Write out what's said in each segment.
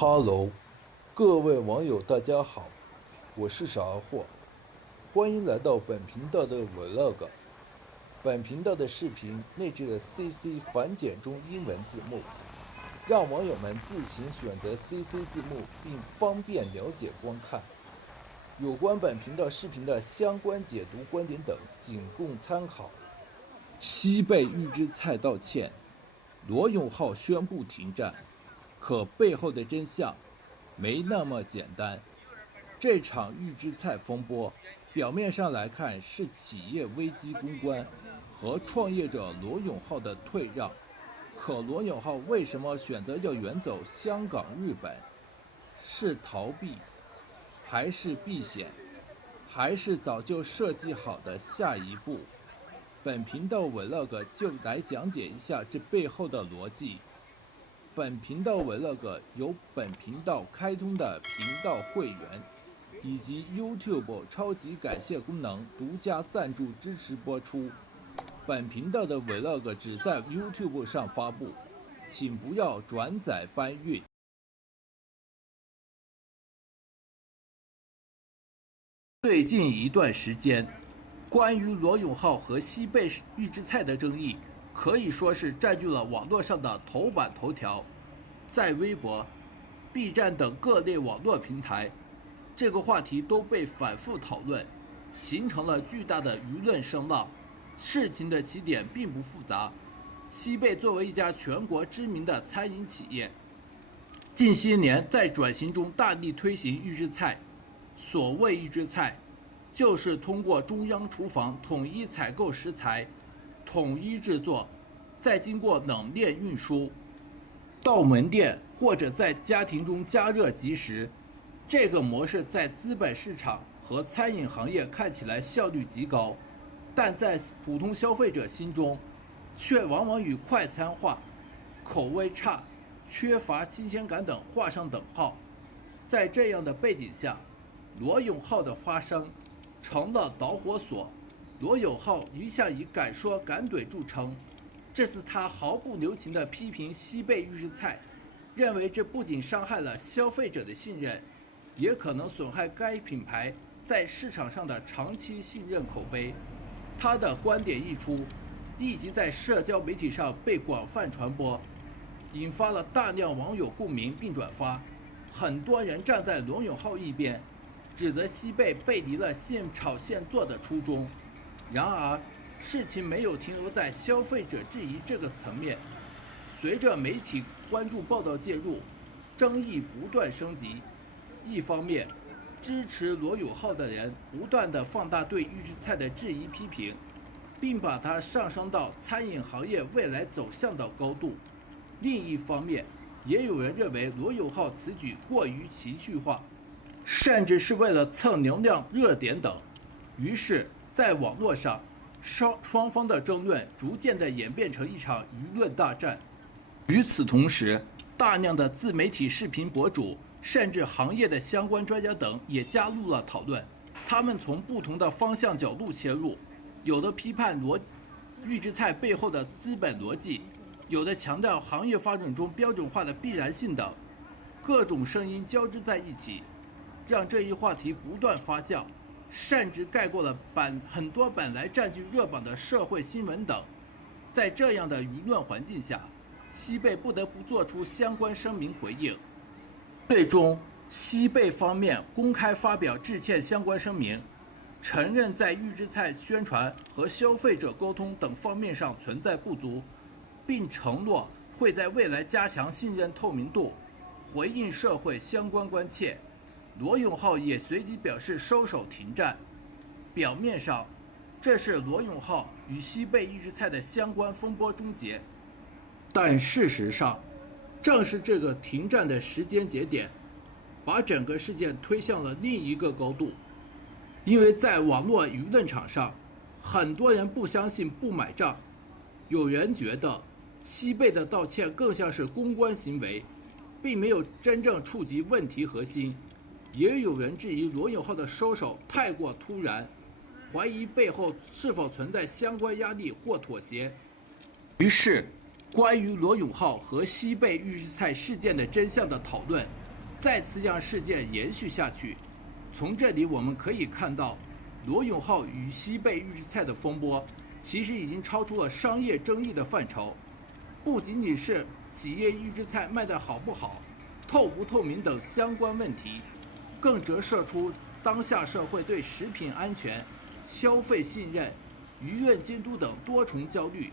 哈喽，各位网友，大家好，我是小二货，欢迎来到本频道的 Vlog。本频道的视频内置了 CC 繁简中英文字幕，让网友们自行选择 CC 字幕，并方便了解观看。有关本频道视频的相关解读观点等，仅供参考。西贝预制菜道歉，罗永浩宣布停战，可背后的真相没那么简单。这场预制菜风波，表面上来看是企业危机公关和创业者罗永浩的退让，可罗永浩为什么选择要远走香港、日本？是逃避，还是避险，还是早就设计好的下一步？本频道 Vlog 就来讲解一下这背后的逻辑。本频道 Vlog 由本频道开通的频道会员以及 YouTube 超级感谢功能独家赞助支持播出。本频道的 Vlog 只在 YouTube 上发布，请不要转载搬运。最近一段时间，关于罗永浩和西贝预制菜的争议，可以说是占据了网络上的头版头条。在微博、B 站等各类网络平台，这个话题都被反复讨论，形成了巨大的舆论声浪。事情的起点并不复杂，西贝作为一家全国知名的餐饮企业，近些年在转型中大力推行预制菜。所谓预制菜，就是通过中央厨房统一采购食材，统一制作，再经过冷链运输，到门店或者在家庭中加热即食。这个模式在资本市场和餐饮行业看起来效率极高，但在普通消费者心中，却往往与快餐化、口味差、缺乏新鲜感等画上等号。在这样的背景下，罗永浩的发声成了导火索。罗永浩一向以敢说敢怼著称，这次他毫不留情地批评西贝预制菜，认为这不仅伤害了消费者的信任，也可能损害该品牌在市场上的长期信任口碑。他的观点一出，立即在社交媒体上被广泛传播，引发了大量网友共鸣并转发。很多人站在罗永浩一边，指责西贝背离了现炒现做的初衷。然而，事情没有停留在消费者质疑这个层面，随着媒体关注报道介入，争议不断升级。一方面，支持罗永浩的人不断地放大对预制菜的质疑批评，并把它上升到餐饮行业未来走向的高度；另一方面，也有人认为罗永浩此举过于情绪化，甚至是为了蹭流量热点等。于是，在网络上，双方的争论逐渐地演变成一场舆论大战。与此同时，大量的自媒体视频博主，甚至行业的相关专家等也加入了讨论。他们从不同的方向角度切入，有的批判预制菜背后的资本逻辑，有的强调行业发展中标准化的必然性等。各种声音交织在一起，让这一话题不断发酵，甚至盖过了很多本来占据热榜的社会新闻等。在这样的舆论环境下，西贝不得不做出相关声明回应。最终，西贝方面公开发表致歉相关声明，承认在预制菜宣传和消费者沟通等方面上存在不足，并承诺会在未来加强信任透明度，回应社会相关关切。罗永浩也随即表示收手停战。表面上，这是罗永浩与西贝预制菜的相关风波终结，但事实上，正是这个停战的时间节点，把整个事件推向了另一个高度。因为在网络舆论场上，很多人不相信、不买账，有人觉得西贝的道歉更像是公关行为，并没有真正触及问题核心。也有人质疑罗永浩的收手太过突然，怀疑背后是否存在相关压力或妥协。于是，关于罗永浩和西贝预制菜事件的真相的讨论再次让事件延续下去。从这里我们可以看到，罗永浩与西贝预制菜的风波，其实已经超出了商业争议的范畴，不仅仅是企业预制菜卖得好不好、透不透明等相关问题，更折射出当下社会对食品安全、消费信任、舆论监督等多重焦虑。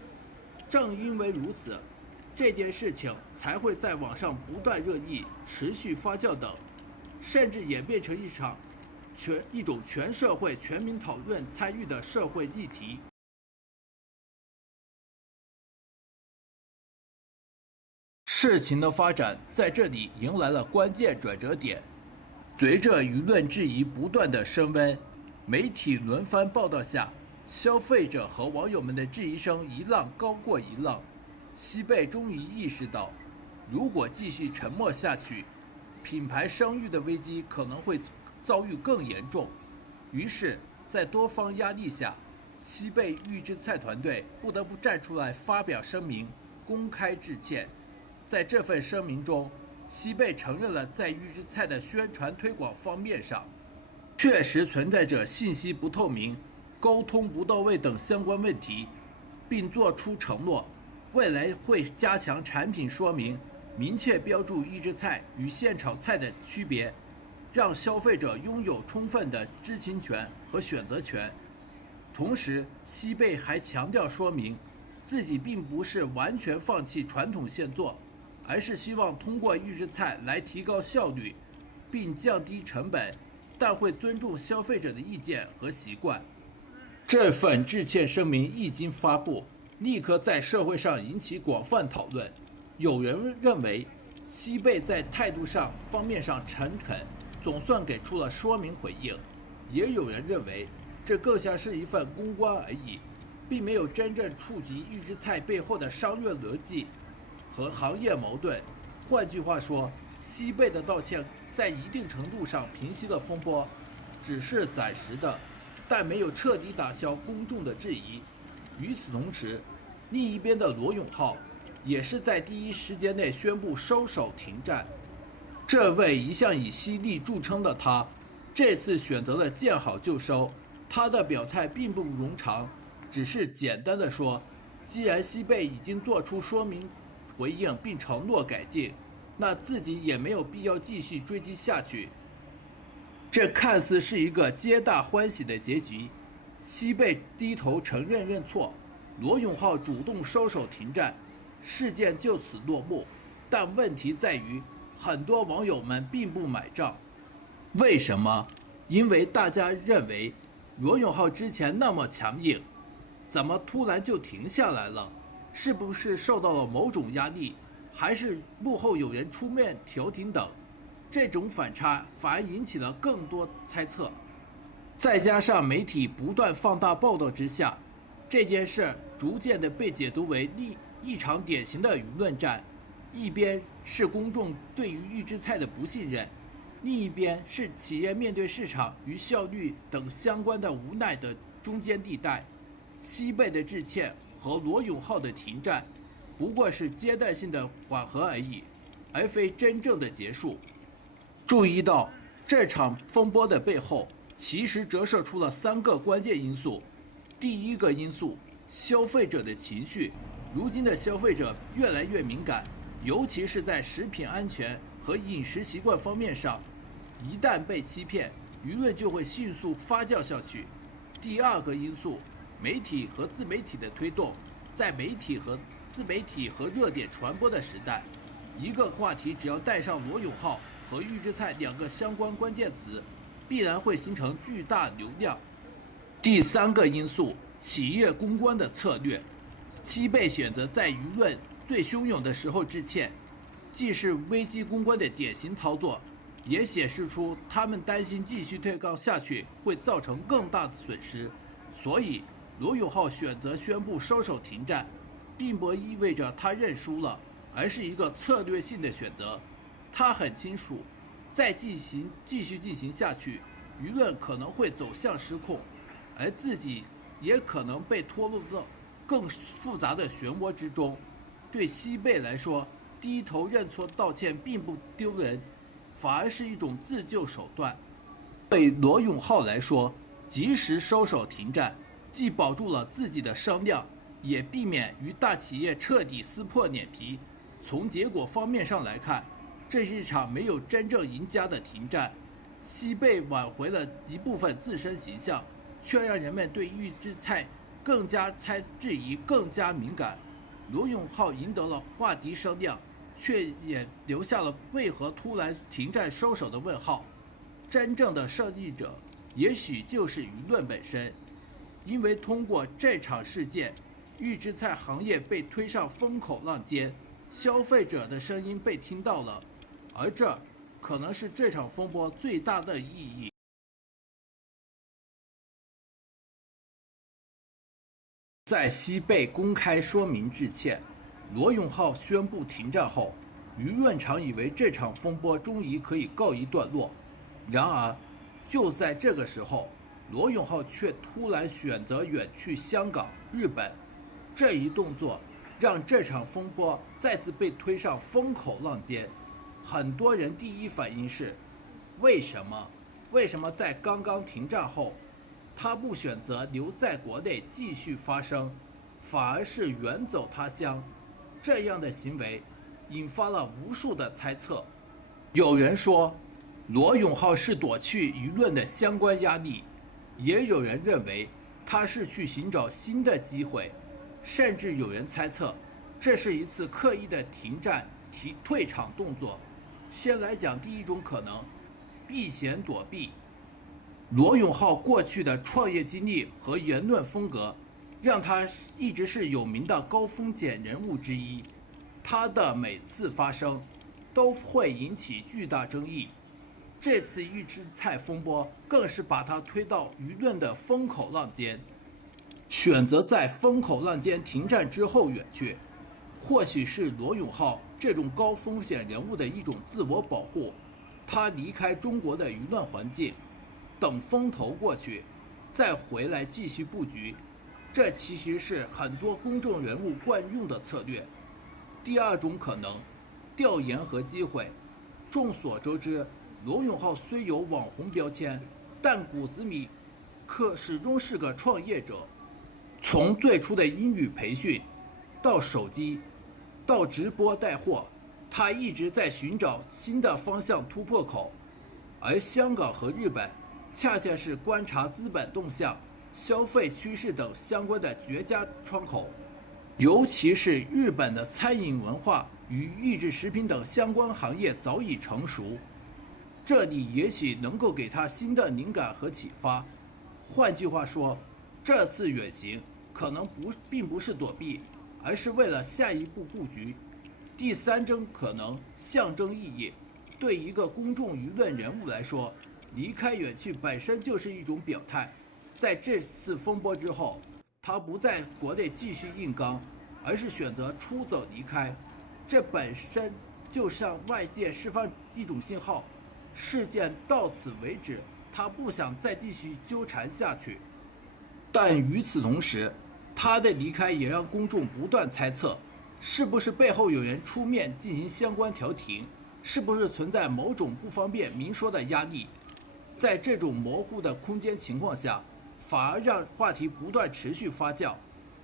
正因为如此，这件事情才会在网上不断热议、持续发酵等，甚至演变成一种全社会、全民讨论参与的社会议题。事情的发展在这里迎来了关键转折点。随着舆论质疑不断的升温，媒体轮番报道下，消费者和网友们的质疑声一浪高过一浪。西贝终于意识到，如果继续沉默下去，品牌声誉的危机可能会遭遇更严重。于是，在多方压力下，西贝预制菜团队不得不站出来发表声明，公开致歉。在这份声明中，西贝承认了在预制菜的宣传推广方面上，确实存在着信息不透明、沟通不到位等相关问题，并作出承诺，未来会加强产品说明，明确标注预制菜与现炒菜的区别，让消费者拥有充分的知情权和选择权。同时，西贝还强调说明，自己并不是完全放弃传统现做，而是希望通过预制菜来提高效率，并降低成本，但会尊重消费者的意见和习惯。这份致歉声明一经发布，立刻在社会上引起广泛讨论。有人认为，西贝在态度方面上诚恳，总算给出了说明回应；也有人认为，这更像是一份公关而已，并没有真正触及预制菜背后的商业逻辑和行业矛盾。换句话说，西贝的道歉在一定程度上平息了风波，只是暂时的，但没有彻底打消公众的质疑。与此同时，另一边的罗永浩也是在第一时间内宣布收手停战。这位一向以犀利著称的他，这次选择了见好就收。他的表态并不冗长，只是简单的说，既然西贝已经做出说明回应并承诺改进，那自己也没有必要继续追击下去。这看似是一个皆大欢喜的结局，西贝低头承认认错，罗永浩主动收手停战，事件就此落幕。但问题在于，很多网友们并不买账。为什么？因为大家认为罗永浩之前那么强硬，怎么突然就停下来了？是不是受到了某种压力，还是幕后有人出面调停等？这种反差反而引起了更多猜测。再加上媒体不断放大报道之下，这件事逐渐地被解读为一场典型的舆论战。一边是公众对于预制菜的不信任，另一边是企业面对市场与效率等相关的无奈的中间地带。西贝的致歉和罗永浩的停战不过是阶段性的缓和而已，而非真正的结束。注意到这场风波的背后，其实折射出了3个关键因素。第一个因素，消费者的情绪。如今的消费者越来越敏感，尤其是在食品安全和饮食习惯方面上，一旦被欺骗，舆论就会迅速发酵下去。第二个因素，媒体和自媒体的推动。在媒体和自媒体和热点传播的时代，一个话题只要带上罗永浩和预制菜2个相关关键词，必然会形成巨大流量。第3个因素，企业公关的策略。西贝选择在舆论最汹涌的时候致歉，既是危机公关的典型操作，也显示出他们担心继续对抗下去会造成更大的损失。所以罗永浩选择宣布收手停战，并不意味着他认输了，而是一个策略性的选择。他很清楚，再继续进行下去，舆论可能会走向失控，而自己也可能被拖入到更复杂的漩涡之中。对西贝来说，低头认错道歉并不丢人，反而是一种自救手段。对罗永浩来说，及时收手停战，既保住了自己的声量，也避免与大企业彻底撕破脸皮。从结果方面上来看，这是一场没有真正赢家的停战。西贝挽回了一部分自身形象，却让人们对预制菜更加质疑，更加敏感。罗永浩赢得了话题声量，却也留下了为何突然停战收手的问号。真正的胜利者也许就是舆论本身，因为通过这场事件，预制菜行业被推上风口浪尖，消费者的声音被听到了，而这可能是这场风波最大的意义。在西贝公开说明致歉，罗永浩宣布停战后，舆论常以为这场风波终于可以告一段落。然而，就在这个时候，罗永浩却突然选择远去香港、日本。这一动作让这场风波再次被推上风口浪尖。很多人第一反应是：为什么？为什么在刚刚停战后，他不选择留在国内继续发声，反而是远走他乡？这样的行为引发了无数的猜测。有人说，罗永浩是躲去舆论的相关压力，也有人认为他是去寻找新的机会，甚至有人猜测这是一次刻意的停战退场动作。先来讲第一种可能，避嫌躲避。罗永浩过去的创业经历和言论风格，让他一直是有名的高风险人物之一。他的每次发声都会引起巨大争议。这次预制菜风波更是把他推到舆论的风口浪尖。选择在风口浪尖停战之后远去，或许是罗永浩这种高风险人物的一种自我保护。他离开中国的舆论环境，等风头过去，再回来继续布局。这其实是很多公众人物惯用的策略。第二种可能，调研和机会。众所周知，罗永浩虽有网红标签，但骨子里始终是个创业者。从最初的英语培训，到手机，到直播带货，他一直在寻找新的方向突破口。而香港和日本恰恰是观察资本动向、消费趋势等相关的绝佳窗口。尤其是日本的餐饮文化与预制食品等相关行业早已成熟，这里也许能够给他新的灵感和启发。换句话说，这次远行可能并不是躲避，而是为了下一步布局。第三种可能，象征意义。对一个公众舆论人物来说，离开远去本身就是一种表态。在这次风波之后，他不在国内继续硬刚，而是选择出走离开。这本身就向外界释放一种信号，事件到此为止，他不想再继续纠缠下去。但与此同时，他的离开也让公众不断猜测，是不是背后有人出面进行相关调停，是不是存在某种不方便明说的压力。在这种模糊的空间情况下，反而让话题不断持续发酵。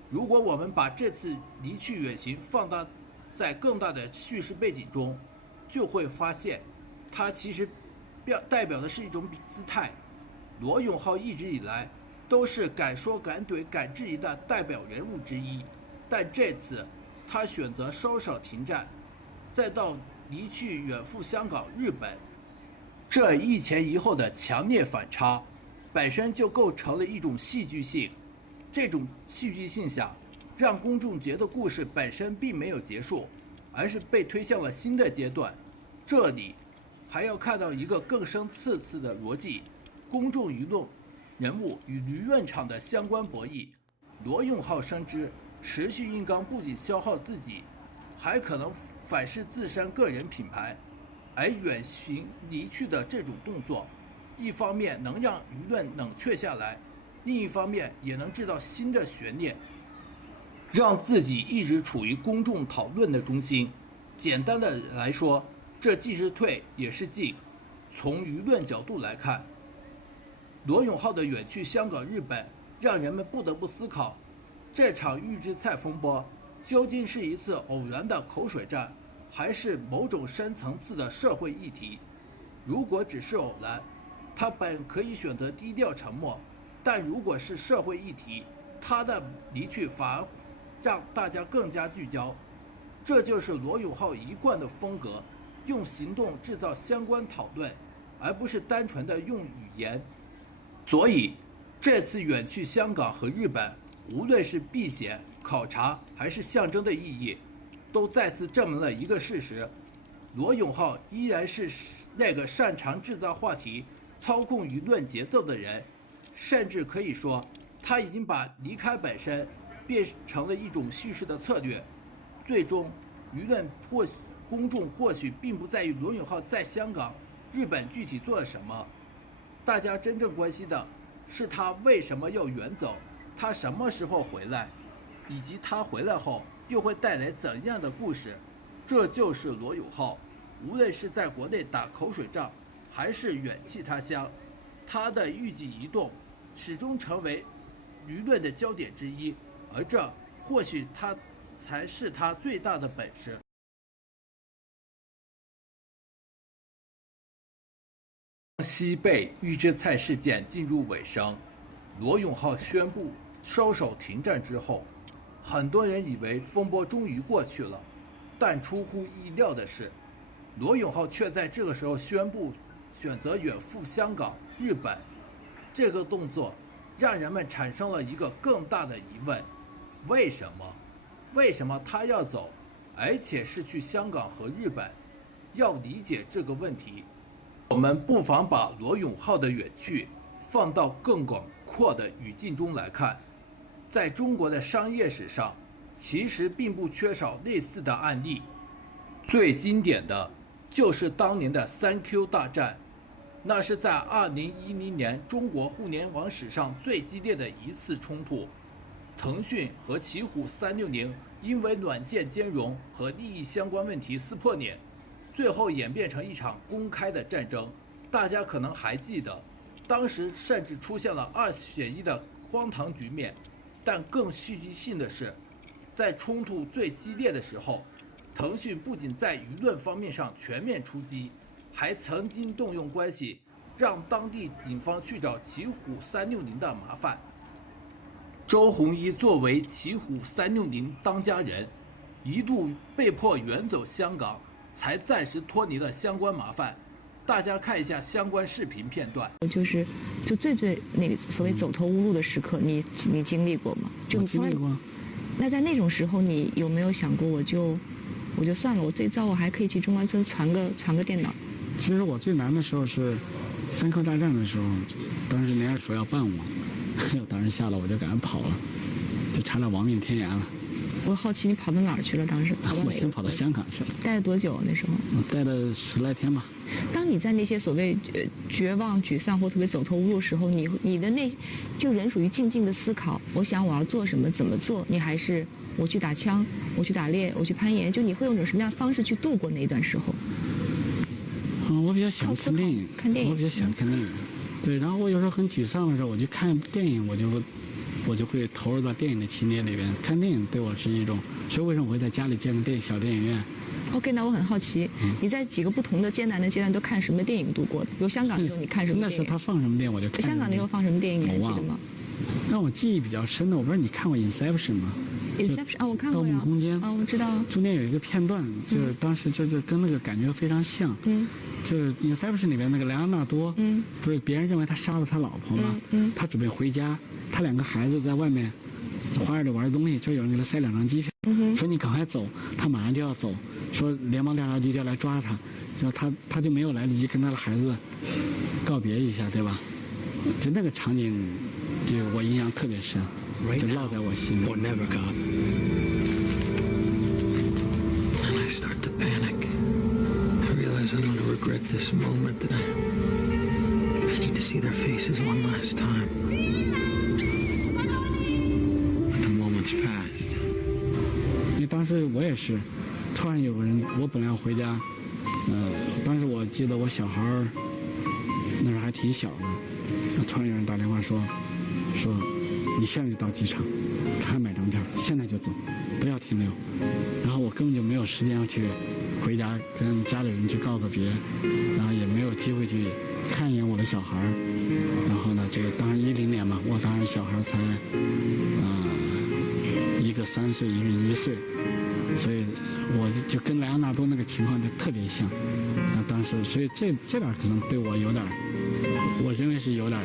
如果我们把这次离去远行放大在更大的叙事背景中，就会发现它其实代表的是一种姿态。罗永浩一直以来都是敢说敢怼敢质疑的代表人物之一，但这次他选择稍稍停战，再到离去远赴香港、日本，这一前一后的强烈反差本身就构成了一种戏剧性。这种戏剧性下，让公众觉得故事本身并没有结束，而是被推向了新的阶段。这里还要看到一个更深层次的逻辑：公众舆论人物与舆论场的相关博弈。罗永浩深知，持续硬刚不仅消耗自己，还可能反噬自身个人品牌。而远行离去的这种动作，一方面能让舆论冷却下来，另一方面也能制造新的悬念，让自己一直处于公众讨论的中心。简单的来说，这既是退也是进。从舆论角度来看，罗永浩的远去香港、日本，让人们不得不思考，这场预制菜风波究竟是一次偶然的口水战，还是某种深层次的社会议题？如果只是偶然，他本可以选择低调沉默，但如果是社会议题，他的离去反而让大家更加聚焦。这就是罗永浩一贯的风格，用行动制造相关讨论，而不是单纯的用语言。所以这次远去香港和日本，无论是避险、考察还是象征的意义，都再次证明了一个事实：罗永浩依然是那个擅长制造话题、操控舆论节奏的人，甚至可以说，他已经把离开本身变成了一种叙事的策略。最终，公众或许并不在于罗永浩在香港、日本具体做了什么，大家真正关心的是他为什么要远走，他什么时候回来，以及他回来后又会带来怎样的故事。这就是罗永浩，无论是在国内打口水仗，还是远弃他乡，他的预计移动始终成为舆论的焦点之一，而这或许他才是他最大的本事。西贝预制菜事件进入尾声，罗永浩宣布收手停战之后，很多人以为风波终于过去了，但出乎意料的是，罗永浩却在这个时候宣布选择远赴香港、日本。这个动作让人们产生了一个更大的疑问：为什么？为什么他要走，而且是去香港和日本？要理解这个问题，我们不妨把罗永浩的远去放到更广阔的语境中来看。在中国的商业史上，其实并不缺少类似的案例。最经典的就是当年的3Q 大战，那是在2010年中国互联网史上最激烈的一次冲突。腾讯和奇虎360因为软件兼容和利益相关问题撕破脸，最后演变成一场公开的战争。大家可能还记得，当时甚至出现了2选1的荒唐局面。但更戏剧性的是，在冲突最激烈的时候，腾讯不仅在舆论方面上全面出击，还曾经动用关系，让当地警方去找奇虎360的麻烦。周鸿祎作为奇虎360当家人，一度被迫远走香港，才暂时脱离了相关麻烦。大家看一下相关视频片段。就最那个所谓走投无路的时刻，你经历过吗？我经历过。那在那种时候，你有没有想过，我就算了，我最糟我还可以去中关村传个电脑？其实我最难的时候是3Q大战的时候，当时人家说要办我，当时吓了我就赶快跑了，就差点亡命天涯了。我好奇你跑到哪儿去了？当时我先跑到香港去了。待了多久？那时候我待了10来天吧。当你在那些所谓绝望、沮丧或特别走投无路的时候，你的就人属于静静的思考。我想我要做什么，怎么做？你还是我去打枪，我去打猎，我去攀岩？就你会用种什么样的方式去度过那一段时候？我比较喜欢看电影。看电影。我比较喜欢看电影。对，然后我有时候很沮丧的时候，我就看电影，我就会投入到电影的情节里边。看电影对我是一种，所以为什么我会在家里建个小电影院？OK， 那我很好奇，你在几个不同的艰难的阶段都看什么电影度过的？比如香港那时候你看什么电影？那时候他放什么电影我就看。香港那时候放什么电影你还记得吗？让我记忆比较深的，我不知道你看过《Inception》吗？Inception 啊，我看过呀。盗梦空间啊，我知道。中间有一个片段，就是当时就跟那个感觉非常像。就是《Inception》里面那个莱昂纳多，不是别人认为他杀了他老婆吗？他准备回家，他2个孩子在外面花园里玩东西，就有人给他塞2张机票，说你赶快走，他马上就要走，说联邦调查局就要来抓他，说他就没有来得及跟他的孩子告别一下，对吧？就那个场景，就我印象特别深，就烙在我心里。I'm going to regret this moment that I need to see their faces one last time. The moment's passed. 因为当时我也是，突然有个人，我本来要回家，当时我记得我小孩那时候还挺小的，突然有人打电话说你现在就到机场，看买张票，现在就走，不要停留。然后我根本就没有时间要去回家跟家里人去告个别，然后也没有机会去看一眼我的小孩。然后呢，这个当时10年嘛，我当时小孩才一个3岁，一个1岁，所以我就跟莱昂纳多那个情况就特别像。当时所以这点可能对我有点，我认为是有点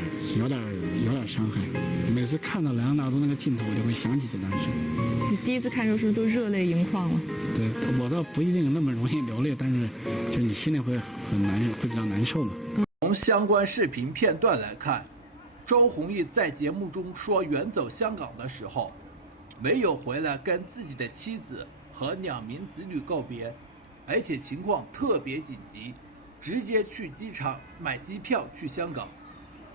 伤害。每次看到莱昂纳多那个镜头，我就会想起这段事。你第一次看的时候是不是都热泪盈眶了？对，我倒不一定那么容易流泪，但是就你心里会很难受，会比较难受嘛。从相关视频片段来看，周鸿祎在节目中说远走香港的时候，没有回来跟自己的妻子和2名子女告别，而且情况特别紧急，直接去机场买机票去香港。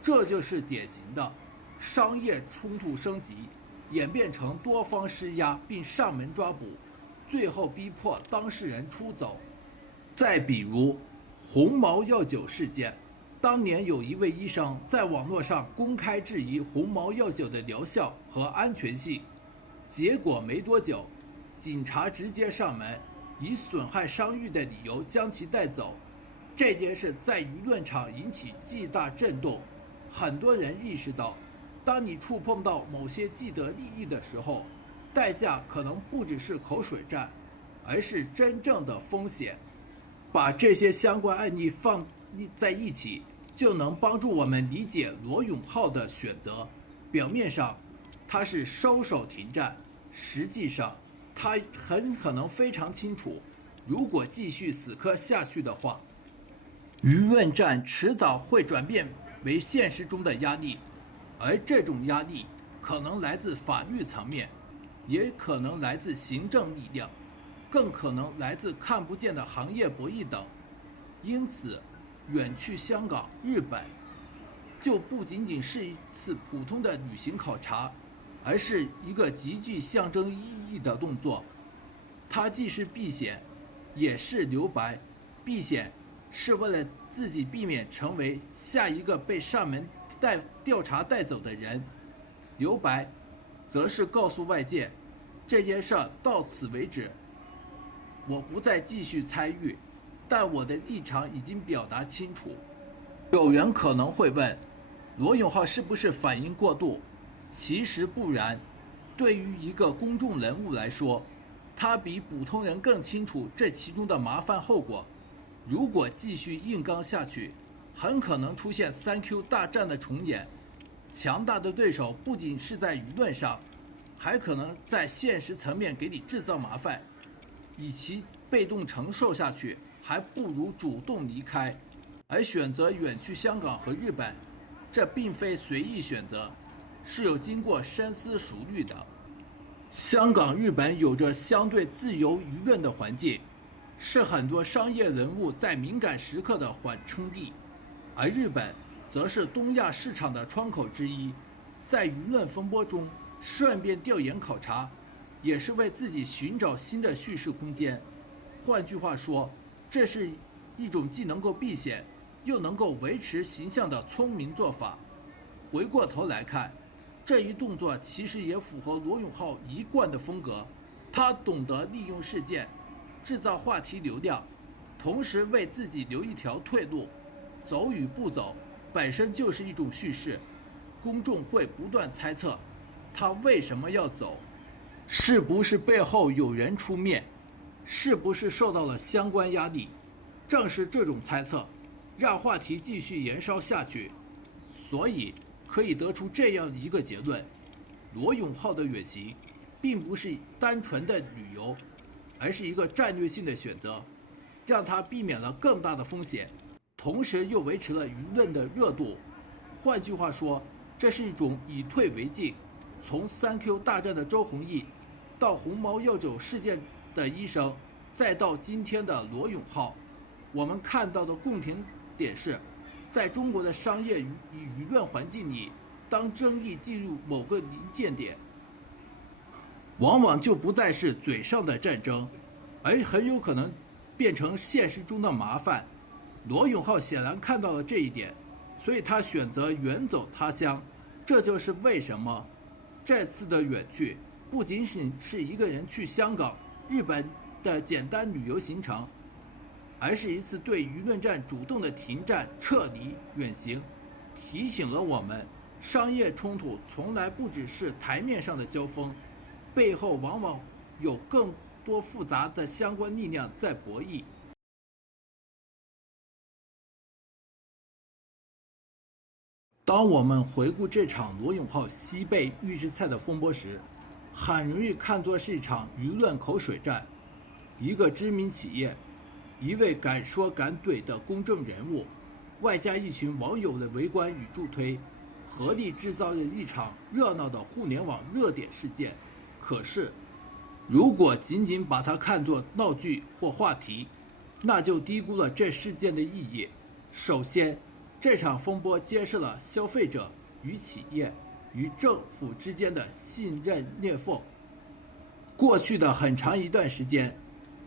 这就是典型的商业冲突升级，演变成多方施压并上门抓捕，最后逼迫当事人出走。再比如鸿茅药酒事件，当年有一位医生在网络上公开质疑鸿茅药酒的疗效和安全性，结果没多久，警察直接上门，以损害商誉的理由将其带走。这件事在舆论场引起巨大震动，很多人意识到，当你触碰到某些既得利益的时候，代价可能不只是口水战，而是真正的风险。把这些相关案例放在一起，就能帮助我们理解罗永浩的选择。表面上他是收手停战，实际上他很可能非常清楚，如果继续死磕下去的话，舆论战迟早会转变为现实中的压力，而这种压力可能来自法律层面，也可能来自行政力量，更可能来自看不见的行业博弈等。因此远去香港、日本就不仅仅是一次普通的旅行考察，而是一个极具象征意义的动作。它既是避险，也是留白。避险是为了自己避免成为下一个被上门调查带走的人，留白则是告诉外界，这件事到此为止，我不再继续参与，但我的立场已经表达清楚。有人可能会问，罗永浩是不是反应过度？其实不然，对于一个公众人物来说，他比普通人更清楚这其中的麻烦后果。如果继续硬刚下去，很可能出现3Q 大战的重演。强大的对手不仅是在舆论上，还可能在现实层面给你制造麻烦。与其被动承受下去，还不如主动离开。而选择远去香港和日本，这并非随意选择，是有经过深思熟虑的。香港、日本有着相对自由舆论的环境，是很多商业人物在敏感时刻的缓冲地，而日本则是东亚市场的窗口之一。在舆论风波中顺便调研考察，也是为自己寻找新的叙事空间。换句话说，这是一种既能够避险又能够维持形象的聪明做法。回过头来看，这一动作其实也符合罗永浩一贯的风格。他懂得利用事件制造话题流量，同时为自己留一条退路。走与不走本身就是一种叙事，公众会不断猜测他为什么要走，是不是背后有人出面，是不是受到了相关压力。正是这种猜测让话题继续延烧下去，所以可以得出这样一个结论：罗永浩的远行并不是单纯的旅游，而是一个战略性的选择，让他避免了更大的风险，同时又维持了舆论的热度。换句话说，这是一种以退为进。从3Q 大战的周鸿祎，到鸿茅药酒事件的医生，再到今天的罗永浩，我们看到的共同点是，在中国的商业与舆论环境里，当争议进入某个临界点，往往就不再是嘴上的战争，而很有可能变成现实中的麻烦。罗永浩显然看到了这一点，所以他选择远走他乡。这就是为什么这次的远去不仅仅是一个人去香港、日本的简单旅游行程，而是一次对舆论战主动的停战、撤离、远行，提醒了我们，商业冲突从来不只是台面上的交锋，背后往往有更多复杂的相关力量在博弈。当我们回顾这场罗永浩西贝预制菜的风波时，很容易看作是一场舆论口水战。一个知名企业，一位敢说敢怼的公众人物，外加一群网友的围观与助推，合力制造了一场热闹的互联网热点事件。可是，如果仅仅把它看作闹剧或话题，那就低估了这事件的意义。首先，这场风波揭示了消费者与企业与政府之间的信任裂缝。过去的很长一段时间，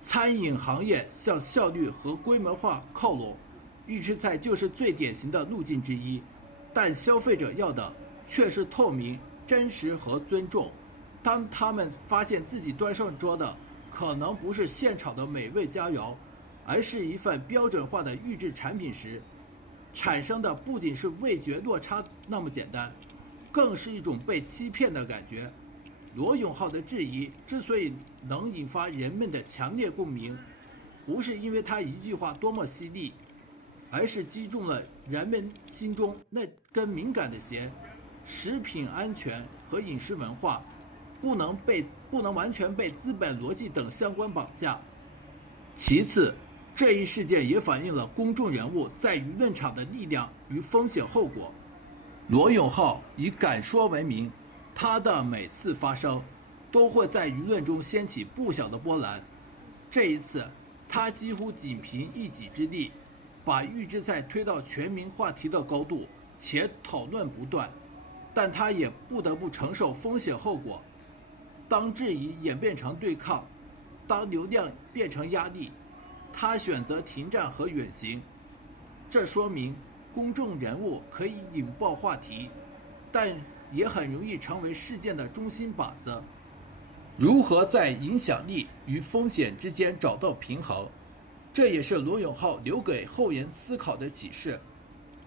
餐饮行业向效率和规模化靠拢，预制菜就是最典型的路径之一。但消费者要的却是透明、真实和尊重。当他们发现自己端上桌的可能不是现炒的美味佳肴，而是一份标准化的预制产品时，产生的不仅是味觉落差那么简单，更是一种被欺骗的感觉。罗永浩的质疑之所以能引发人们的强烈共鸣，不是因为他一句话多么犀利，而是击中了人们心中那根敏感的弦。食品安全和饮食文化不能完全被资本逻辑等相关绑架。其次，这一事件也反映了公众人物在舆论场的力量与风险后果。罗永浩以敢说闻名，他的每次发声都会在舆论中掀起不小的波澜。这一次，他几乎仅凭一己之力，把预制菜推到全民话题的高度，且讨论不断。但他也不得不承受风险后果。当质疑演变成对抗，当流量变成压力，他选择停战和远行。这说明公众人物可以引爆话题，但也很容易成为事件的中心靶子。如何在影响力与风险之间找到平衡，这也是罗永浩留给后人思考的启示。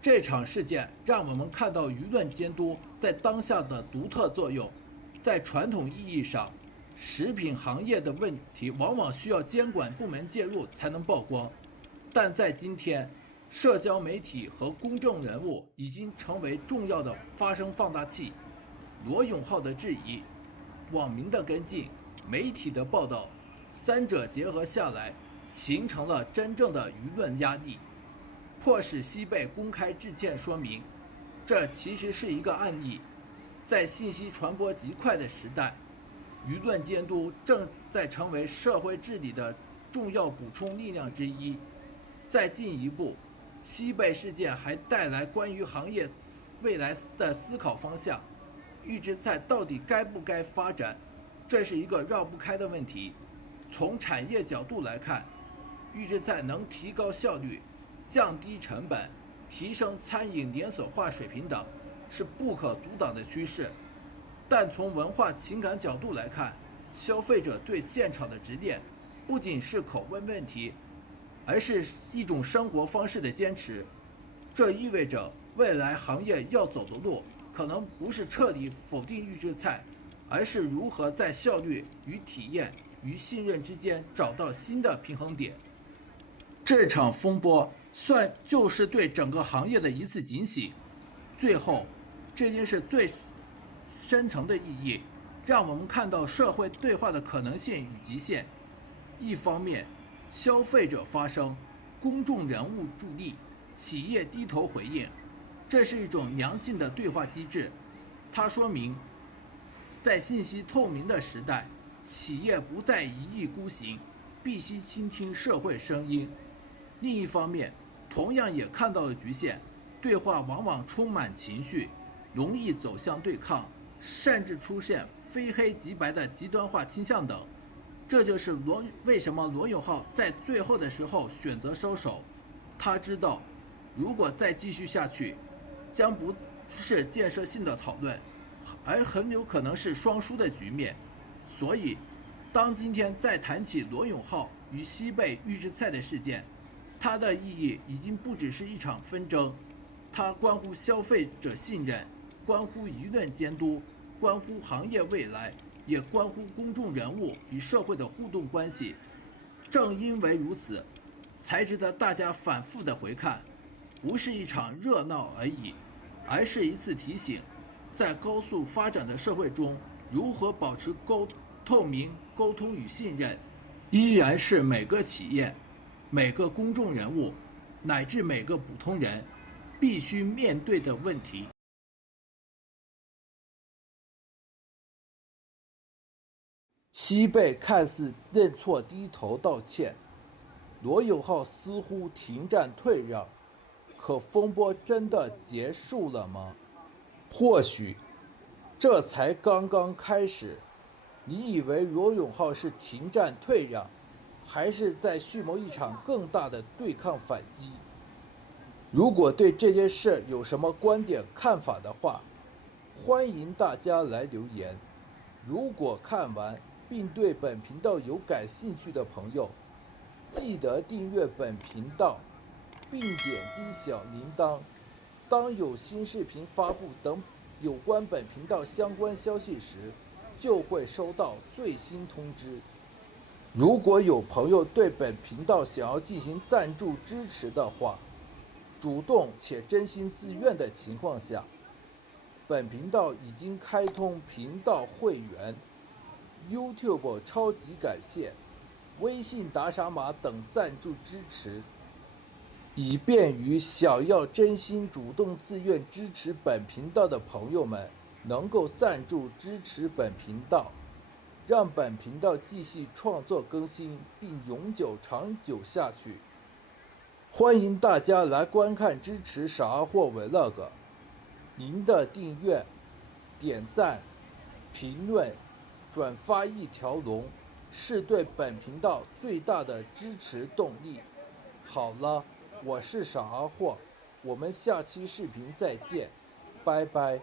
这场事件让我们看到舆论监督在当下的独特作用。在传统意义上，食品行业的问题往往需要监管部门介入才能曝光，但在今天，社交媒体和公众人物已经成为重要的发声放大器。罗永浩的质疑、网民的跟进、媒体的报道，三者结合下来，形成了真正的舆论压力，迫使西贝公开致歉说明。这其实是一个案例。在信息传播极快的时代，舆论监督正在成为社会治理的重要补充力量之一。再进一步，西贝事件还带来关于行业未来的思考方向。预制菜到底该不该发展，这是一个绕不开的问题。从产业角度来看，预制菜能提高效率、降低成本、提升餐饮连锁化水平等，是不可阻挡的趋势。但从文化情感角度来看，消费者对现场的执念不仅是口味问题，而是一种生活方式的坚持。这意味着未来行业要走的路可能不是彻底否定预制菜，而是如何在效率与体验与信任之间找到新的平衡点。这场风波就是对整个行业的一次警醒。最后，这件事最深层的意义，让我们看到社会对话的可能性与极限。一方面，消费者发声，公众人物助力，企业低头回应，这是一种良性的对话机制。它说明，在信息透明的时代，企业不再一意孤行，必须倾听社会声音。另一方面，同样也看到了局限，对话往往充满情绪，容易走向对抗，甚至出现非黑即白的极端化倾向等。这就是为什么罗永浩在最后的时候选择收手。他知道，如果再继续下去，将不是建设性的讨论，而很有可能是双输的局面。所以，当今天再谈起罗永浩与西贝预制菜的事件，它的意义已经不只是一场纷争，它关乎消费者信任，关乎舆论监督，关乎行业未来，也关乎公众人物与社会的互动关系。正因为如此，才值得大家反复的回看，不是一场热闹而已，而是一次提醒，在高速发展的社会中，如何保持透明、沟通与信任，依然是每个企业、每个公众人物，乃至每个普通人必须面对的问题。西贝看似认错低头道歉，罗永浩似乎停战退让，可风波真的结束了吗？或许这才刚刚开始。你以为罗永浩是停战退让，还是在蓄谋一场更大的对抗反击？如果对这件事有什么观点看法的话，欢迎大家来留言。如果看完并对本频道有感兴趣的朋友，记得订阅本频道，并点击小铃铛，当有新视频发布等有关本频道相关消息时，就会收到最新通知。如果有朋友对本频道想要进行赞助支持的话，主动且真心自愿的情况下，本频道已经开通频道会员、YouTube 超级感谢、微信打赏码等赞助支持，以便于想要真心主动自愿支持本频道的朋友们能够赞助支持本频道，让本频道继续创作更新并永久长久下去。欢迎大家来观看支持傻二货 Vlog， 您的订阅、点赞、评论、转发一条龙，是对本频道最大的支持动力。好了，我是傻二货，我们下期视频再见，拜拜。